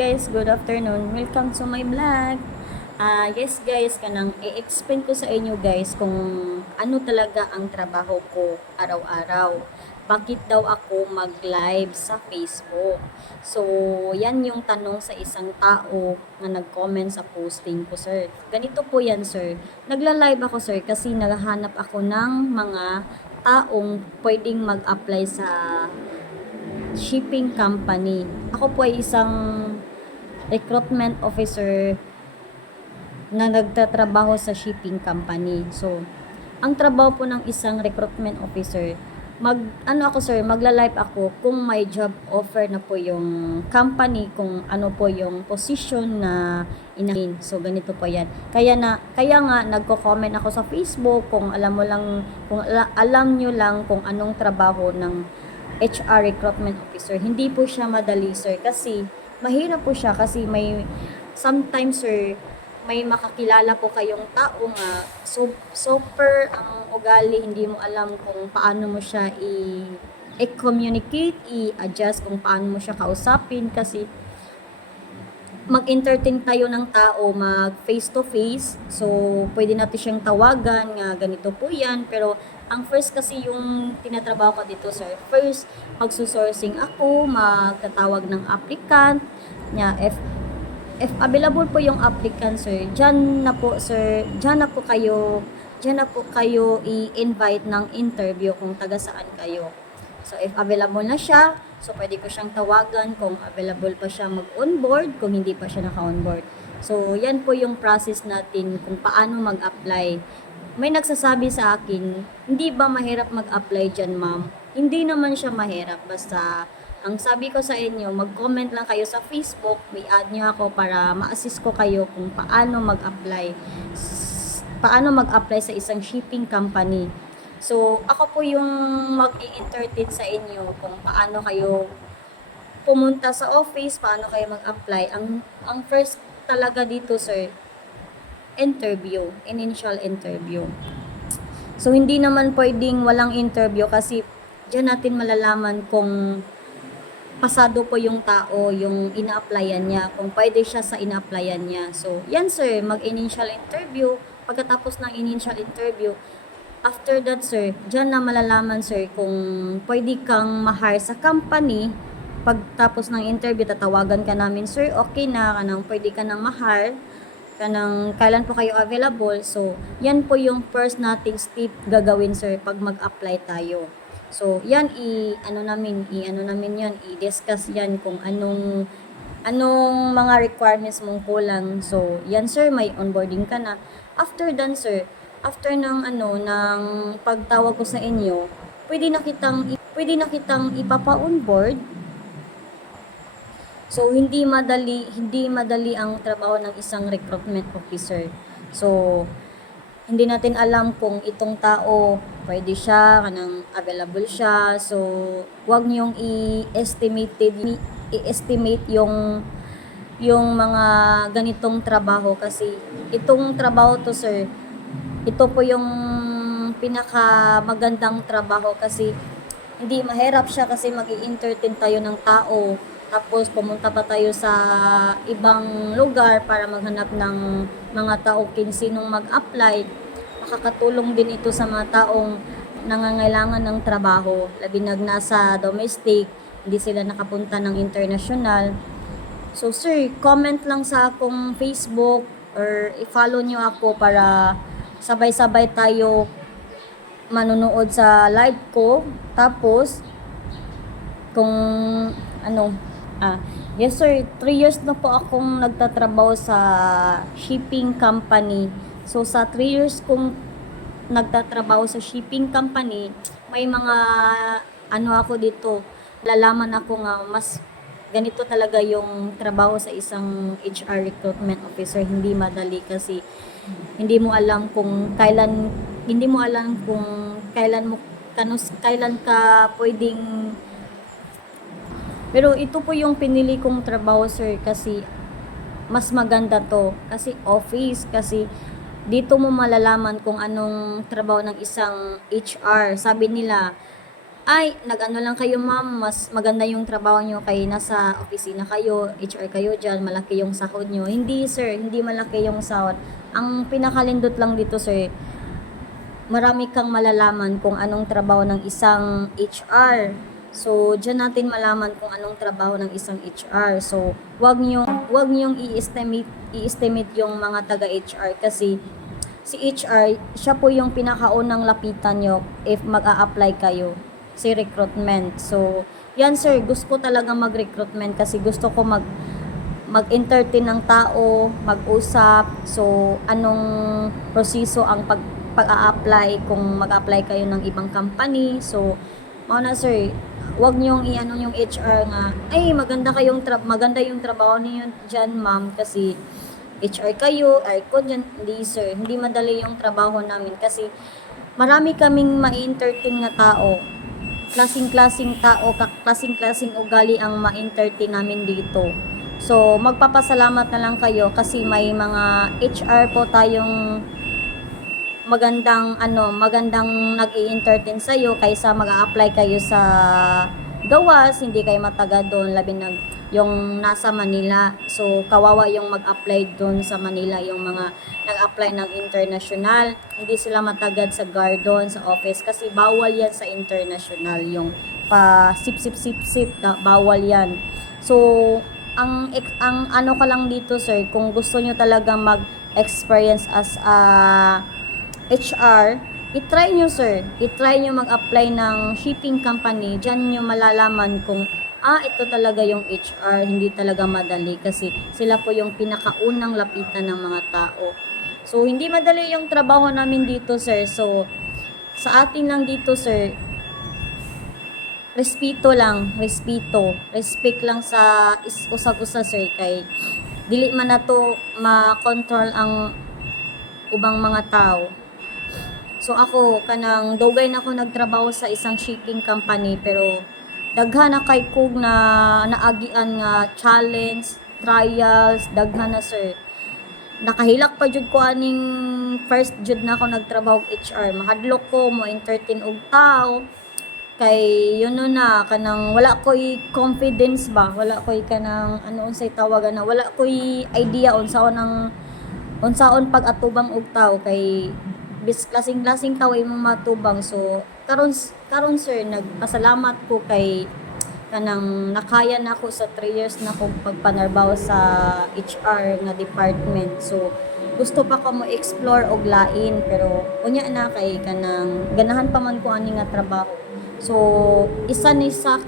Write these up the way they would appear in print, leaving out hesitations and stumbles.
guys, good afternoon. Welcome to my vlog. Yes guys, kanang i-explain ko sa inyo guys kung ano talaga ang trabaho ko araw-araw. Bakit daw ako mag-live sa Facebook? So, yan yung tanong sa isang tao na nag-comment sa posting ko, sir. Ganito po yan, sir. Nagla-live ako, sir, kasi naghahanap ako ng mga taong pwedeng mag-apply sa shipping company. Ako po ay isang recruitment officer na nagtatrabaho sa shipping company. So, ang trabaho po ng isang recruitment officer, magla-live ako kung may job offer na po yung company, kung ano po yung position na inahin. So, ganito po yan. Kaya nga, nagko-comment ako sa Facebook kung alam nyo lang kung anong trabaho ng HR recruitment officer. Hindi po siya madali, sir, kasi mahirap po siya kasi sometimes, sir, may makakilala po kayong tao nga super ang ugali, hindi mo alam kung paano mo siya i-communicate, i-adjust kung paano mo siya kausapin kasi mag-entertain tayo ng tao, mag face to face. So, pwede natin siyang tawagan nga ganito po yan. Pero, ang first kasi yung tinatrabaho ko dito, sir. First, magsusourcing ako, magtatawag ng applicant. If available po yung applicant, sir, dyan na po, sir, dyan na po kayo i-invite ng interview kung taga saan kayo. So, if available na siya, so pwede ko siyang tawagan kung available pa siya mag-onboard, kung hindi pa siya naka-onboard. So, yan po yung process natin kung paano mag-apply. May nagsasabi sa akin, hindi ba mahirap mag-apply dyan, ma'am? Hindi naman siya mahirap, basta ang sabi ko sa inyo, mag-comment lang kayo sa Facebook, i-add nyo ako para ma-assist ko kayo kung paano mag-apply sa isang shipping company. So, ako po yung mag-i-entertain sa inyo kung paano kayo pumunta sa office, paano kayo mag-apply. Ang first talaga dito, sir, initial interview. So, hindi naman pwedeng walang interview kasi diyan natin malalaman kung pasado po yung tao, yung ina-applyan niya, kung pwede siya sa ina-applyan niya. So, yan sir, mag-initial interview. Pagkatapos ng initial interview, after that, sir, dyan na malalaman, sir, kung pwede kang ma-hire sa company. Pagtapos ng interview, tatawagan ka namin, sir, okay na, pwede ka nang ma-hire, kailan po kayo available. So, yan po yung first nating step gagawin, sir, pag mag-apply tayo. So, yan, ano namin yan, i-discuss yan kung anong mga requirements mong kulang. So, yan, sir, may onboarding ka na. After ng pagtawag ko sa inyo, pwede na kitang ipapa-onboard. So, hindi madali ang trabaho ng isang recruitment officer. So, hindi natin alam kung itong tao pwede siya, available siya. So, huwag niyong i-estimate yung mga ganitong trabaho kasi itong trabaho to, sir, ito po yung pinaka magandang trabaho kasi hindi mahirap siya kasi mag-i-entertain tayo ng tao. Tapos pumunta pa tayo sa ibang lugar para maghanap ng mga tao kung sinong mag-apply. Makakatulong din ito sa mga taong nangangailangan ng trabaho, labi na nasa domestic, hindi sila nakapunta ng international. So sir, comment lang sa akong Facebook or i-follow nyo ako para sabay-sabay tayo manonood sa live ko. Tapos, kung yes sir, 3 years na po akong nagtatrabaho sa shipping company. So, sa 3 years kong nagtatrabaho sa shipping company, may mga ako dito, lalaman ako nga mas ganito talaga yung trabaho sa isang HR recruitment officer. Hindi madali kasi hindi mo alam kung kailan kailan ka pwedeng. Pero ito po yung pinili kong trabaho, sir, kasi mas maganda to kasi office, kasi dito mo malalaman kung anong trabaho ng isang HR. Sabi nila, ay, nag-ano lang kayo ma'am, mas maganda yung trabaho nyo kay nasa opisina kayo, HR kayo dyan, malaki yung sahod nyo. Hindi sir, hindi malaki yung sahod. Ang pinakalindot lang dito sir, marami kang malalaman kung anong trabaho ng isang HR. So, dyan natin malaman kung anong trabaho ng isang HR. So, wag niyong i-estimate yung mga taga HR kasi si HR, siya po yung pinakaunang lapitan nyo if mag-a-apply kayo si recruitment. So, yan sir, gusto ko talaga mag-recruitment kasi gusto ko mag-entertain ng tao, mag-usap. So, anong proseso ang pag-a-apply kung mag-apply kayo ng ibang company. So, mauna sir, wag niyong i-ano yung HR nga, ay maganda yung trabaho niyo diyan ma'am kasi HR kayo, ay ko dyan, hindi sir, hindi madali yung trabaho namin kasi marami kaming ma-entertain na tao. Klasing-klasing tao, klasing-klasing ugali ang ma-entertain namin dito. So, magpapasalamat na lang kayo kasi may mga HR po tayong magandang nag-i-entertain sa iyo kaysa mag-a-apply kayo sa gawas, hindi kayo mataga doon, labi na yung nasa Manila. So, kawawa yung mag-apply doon sa Manila, yung mga nag-apply ng international. Hindi sila matagad sa Gardon, sa office, kasi bawal yan sa international, yung pa sip-sip-sip-sip, bawal yan. So, ang ano ka lang dito, sir, kung gusto nyo talaga mag-experience as a HR, i-try nyo sir, i-try nyo mag-apply ng shipping company, dyan nyo malalaman kung ito talaga yung HR, hindi talaga madali kasi sila po yung pinakaunang lapitan ng mga tao. So, hindi madali yung trabaho namin dito sir. So, sa atin lang dito sir, respeto lang, respect lang sa usag-usa sir kay dili man nato ma-control ang ubang mga tao. So ako kanang dugay na ako nagtrabaho sa isang shipping company pero daghan na kay kog na naagian nga challenge, trials, daghan na sir. Nakahilak pa jud ko aning first jud na ako nagtrabaho HR. Mahadlok ko mo entertain og tao kay yun no na kanang wala koy confidence ba, wala koy kanang ano unsay tawagan na, wala koy idea unsaon pag-atubang og tao kay bis klasing-klasing tao imong matubang. So karon sir nagpasalamat ko kay kanang nakaya na ako sa 3 years na ko pagpanarbaho sa HR nga department. So gusto pa ko mo explore og lain pero unya na kay kanang ganahan pa man ko ani nga trabaho. So usa ni sa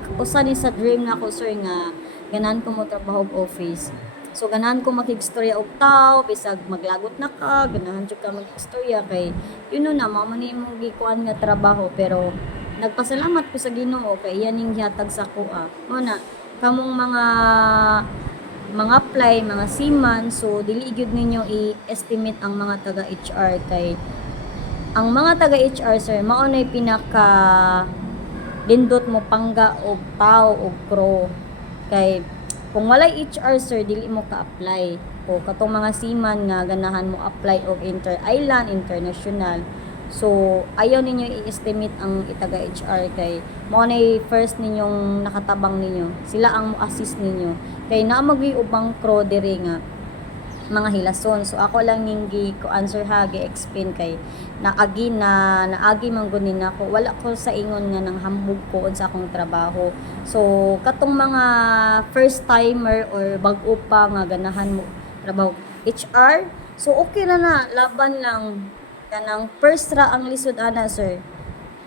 dream na ko sir nga ganahan ko mo trabaho og office. So ganahan ko makigstorya og tao, bisag maglagot na ka, ganahan jud ka makigstorya kay yun na mao man imong gikuan nga trabaho pero nagpasalamat ko sa Ginoo kay iyan ning gihatag sa kuha. Mo na kamong mga apply, mga seaman, so dili gyud ninyo i-estimate ang mga taga HR kay ang mga taga HR sir mao nay pinaka lindot mo pangga og tao og crew kay kung walay HR sir dili mo ka-apply o katong mga seaman nga ganahan mo apply og inter-island, international. So ayaw ninyo i-estimate ang itaga HR kay mao nay first ninyong nakatabang ninyo, sila ang mo-assist ninyo kay naa magwi ubang crew diri nga mga hilason. So ako lang ning answer ha gi-explain kay naagi man gud ni nako, wala ko sa ingon nga nang hambog ko unsa akong trabaho. So katong mga first timer or bag-o pa nga ganahan mo trabaho HR, so okay na laban lang kanang first ra ang lisod ana sir.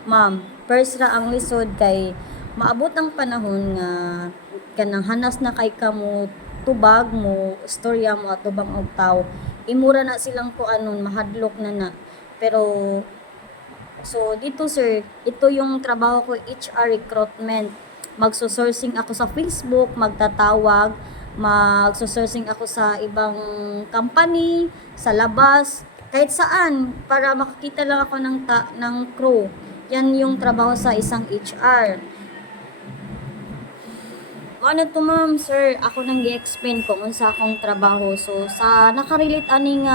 Ma'am, first ra ang lisod kay maabot ang panahon nga kanang hanas na kay kamo tubag mo, istorya mo at tubang og tao. Imura na silang kuanon, mahadlok na. Pero so dito sir, ito yung trabaho ko HR recruitment. Magso-sourcing ako sa Facebook, magtatawag, magso-sourcing ako sa ibang company, sa labas, kahit saan para makakita lang ako ng crew. Yan yung trabaho sa isang HR. Ano to ma'am, sir, ako nang gi-explain kung unsa akong trabaho. So sa nakarelate aning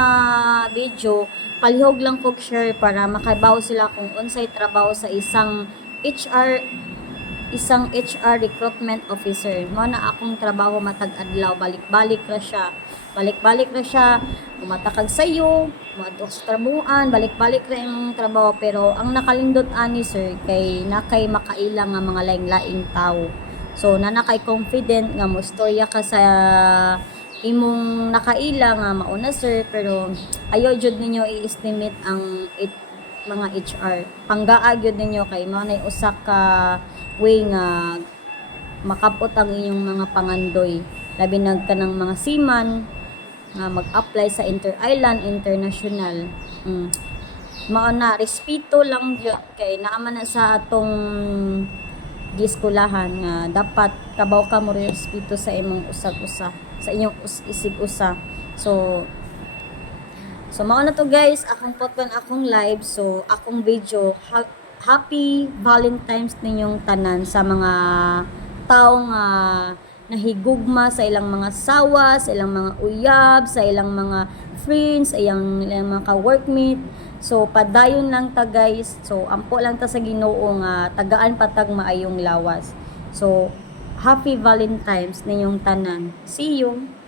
video, palihog lang kog share para makabaw sila kung unsay trabaho sa isang HR isang HR recruitment officer. Mo na akong trabaho matag adlaw, balik-balik ra siya. Balik-balik ra siya, umatakag sayo, umatok sa trabuhan, balik-balik ra yung trabaho. Pero ang nakalindot ani sir, kay nakay makaila nga mga laing-laing tao. So, nanakay confident nga mo istorya ka sa imong nakaila nga mauna sir, pero ayo jud ninyo i-estimate ang mga HR. Panggaa gyud ninyo kay mao nay usa ka way nga makapot ang inyong mga pangandoy. Labi na kanang mga seaman nga mag-apply sa inter-island, international. Mao na respeto lang gyud kay naaman na sa atong giskulahan nga dapat kabaw ka mo respeto sa imong usag-usa, sa inyong isig-usa. So mao na to guys, akong podcast, akong live, so akong video. Happy Valentine's ninyong tanan sa mga taong nahigugma sa ilang mga sawa, sa ilang mga uyab, sa ilang mga friends, sa ilang mga ka-workmate. So padayon lang ta guys. So ampo lang ta sa Ginoo nga tagaan patag maayong lawas. So happy Valentine's ninyong tanan. See you.